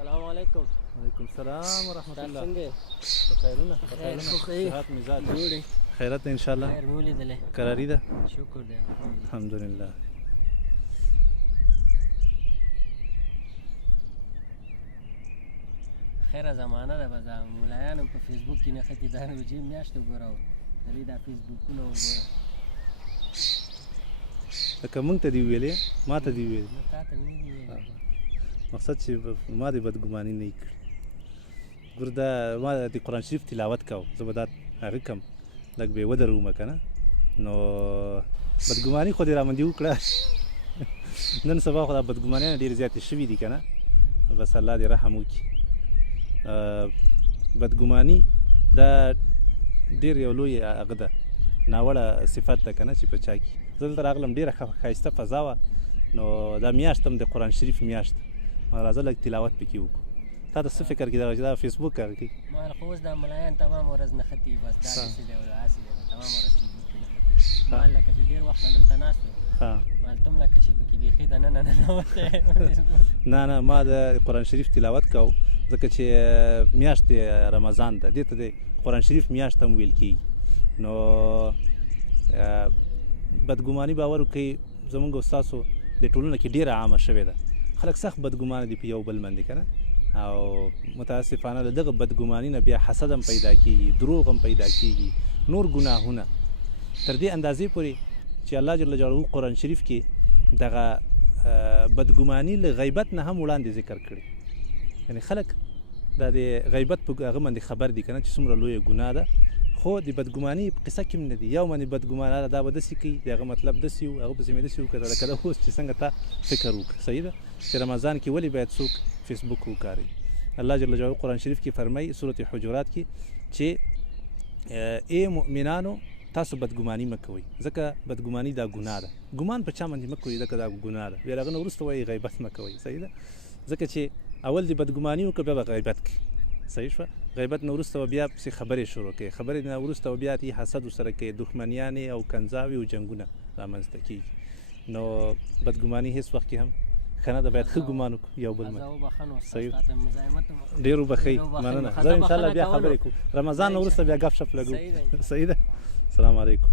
السلام علیکم. وعلیکم السلام ورحمۃ الله. څنګه خیرونه صحت مزاج جوړې خیرت ان شاء الله. خیر مې ولیدلې. قراری ده شکر دی الحمدلله. خیره زمانه ده به دا مولایان هم په فیسبوک کې نښتي دا روجې میاشت وګوره د دوی دا فیسبوکونه وګوره. لکه مونږ ته دي ویلې ما ته دي ویلې نو تا ته مې نه دي ویلي. مقصد چې ما دې بدګماني نه کړي. ګوره دا ما د قرآن شریف تلاوت کو زه به دا هغه کم لږ بې ودرومه که نه نو بدګماني خو دې رامندې وکړه. نن سبا خو دا بدګمانیانې ډېرې زیاتې شوي دي که نه. بس الله دې رحم وکړي. بدګماني دا ډېر یو لوی هغه ده ناوړه صفت ده که نه چې په چا کې. زه دلته راغلم ډېره ښایسته فضا وه نو دا میاشت هم د قرآن شریف میاشت راځه لږ تلاوت پکې وکړو. تا ته څه فکر کېده چې دا فیسبوک هغه کوي؟ ما خو اوس دا ملایان تمام ورځ نښتي بس دا داسې دی او داسې دی تمام ورځ فیسبوک کې نښتي. ما لکه چې ډېر وخت نه دلته ناست وم مالته هم لکه چې پکې بیخي دننه ننوتی. نه ما د قرآن شریف تلاوت کو ځکه چې میاشت رمضان ده دې ته د قرآن شریف میاشت هم ویل کېږي. نو بدګماني باور وکړئ زموږ او ستاسو د ټولنه کې ډېره عامه شوې ده. خلک سخت بدګمانه دي په یو بل باندې که نه او متاسفانه له دغه بدګماني نه بیا حسد هم پیدا کېږي دروغ هم پیدا کېږي نور ګناهونه تر دې اندازې پورې چې الله جل جلاله قرآن شریف کې دغه بدګماني له غیبت نه هم وړاندې ذکر کړي. یعنې خلک دا د غیبت په هغه باندې خبر دي که نه چې څومره لویه ګناه ده خو د بدګماني په قصه کې هم نه دي. یو باندې بدګمانه ده دا به داسې کوي د هغه مطلب داسې و هغه پسې مې داسې وکړه لکه دا اوس چې څنګه تا فکر وکړه. صحیح ده چې رمضان کې ولې باید څوک فیسبوک وکاروي. الله جل جلاله قرآن شریف کې فرمایي سورة حجرات کې چې ای مؤمنانو تاسو بدګماني مه کوئ ځکه بدګماني دا ګناه ده. ګمان په چا باندې مه کوئ ځکه دا ګناه ده. بیا هغه نه وروسته وایي غیبت مه کوئ. صحیح ده ځکه چې اول دې بدګماني وکړه بیا به غیبت کوي. صحیح شوه. غیبت نه وروسته بیا پسې خبرې شروع کوي. خبرې نه وروسته بیا تی حسد ورسره کوي دښمنیانې او کنځاوې او جنګونه رامنځته کېږي. نو بدګماني هېڅ وخت کې هم ښه نه ده. باید ښه ګمان وکړو یو بل باندې. صحیح ډېر وبښئ مننه. زه انشاءالله بیا خبرې کوو رمضان نه وروسته بیا ګپ شپ لګو. صحیح ده. السلام علیکم.